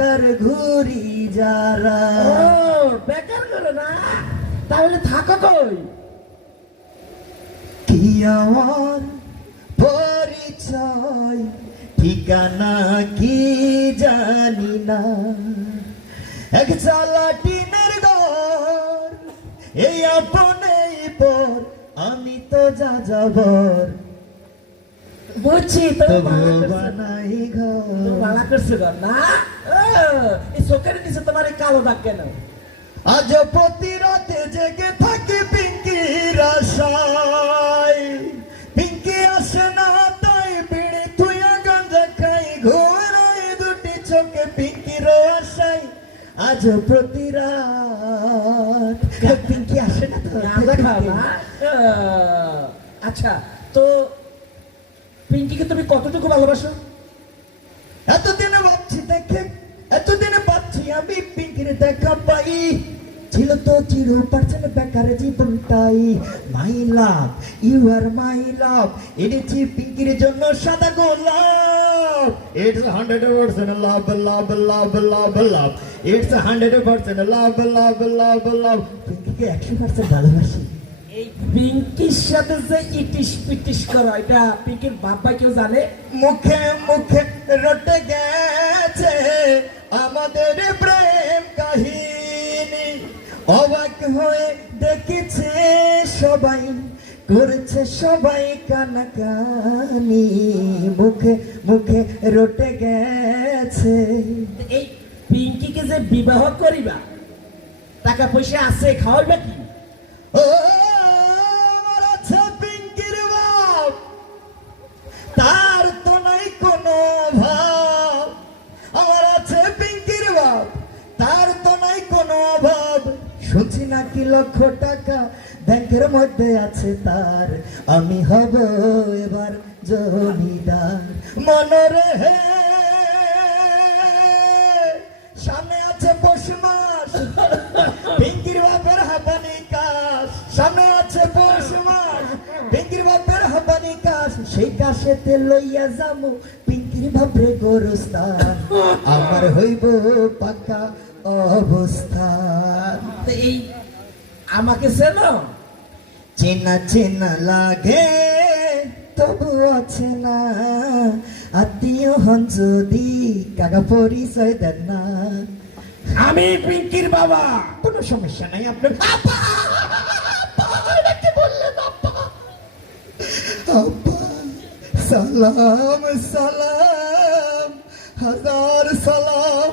বেকার ঘুরি যারা। ও বেকার করে না, তাহলে থাকো কই? কি আমার পরিচয় ঠিকানা কি জানি না, এক চালা টিনের ঘর, এই আপনেই পর, আমি তো যা যাবর, বুঝছি তো তবু বানাই ঘর। ভাড়া করছে ঘর না? এই চোখের নিচে তোমার এই কালো দাগ কেন? আজ প্রতি রাতে জেগে থাকি পিঙ্কির আশায়, পিঙ্কি আসে না তাই বিড়ি তুইয়া গাঁজা খাই, ঘুরাই দুটি চোখে পিঙ্কির আশায়, আজ প্রতি রাত পিঙ্কি আসে না তো গাঁজা খাও না? আচ্ছা, তো পিঙ্কিকে তুমি কতটুকু ভালোবাসো? এতদিনে ভাবছি দেখে, এতদিনে পাচ্ছি আমি পিঙ্কির দেখা পাই, ছিল তো চির পারছেন বেকার জীবনটাই। মাই লাভ, ইউ আর মাই লাভ, এনেছি পিঙ্কির জন্য সাদা গোলাপ। It's 100% love love love love love, it's 100% লাভ লাভ লাভ লাভ। পিঙ্কিকে 100% ভালোবাসি। এই পিঙ্কির সাথে যে ইটিস পিটিস করো, এটা পিঙ্কির বাবা কেউ জানে? মুখে মুখে রটে গেছে আমাদের প্রেম কাহিনী, অবাক হয়ে দেখেছে সবাই, করেছে সবাই কানাকানি, মুখে মুখে রটে গেছে। এই পিঙ্কিকে যে বিবাহ করিবা, টাকা পয়সা আছে, খাওয়াইবা কি? ও আমার আছে পিঙ্কির বাপ, তার তো নাই কোনো অভাব। আমার আছে পিঙ্কির বাপ, তার তো নাই কোনো অভাব। শুনছি নাকি লক্ষ টাকা ব্যাংকের মধ্যে আছে তার, আমি হব এবার জমিদার। মনরে হে, সামনে আছে পৌষ মাস, পিঙ্কির বাপের হাঁপানি কাশ, সামনে আছে পৌষ মাস, পিঙ্কির বাপের হাঁপানি কাশ, সেই কাশেতে লইয়া যামু পিঙ্কির বাপরে গোরস্থান, আমার হইব পাকা অবস্থান। তো এই আমাকে চেনো? চেনা চেনা লাগে তবু আছে না, আত্মীয় হন যদি কাকা পরিচয় দেন না। আমি পিঙ্কির বাবা। কোনো সমস্যা নাই আপনার। আপা, আপা, এটা কি বললেন আপা? আপা, সালাম সালাম, হাজার সালাম।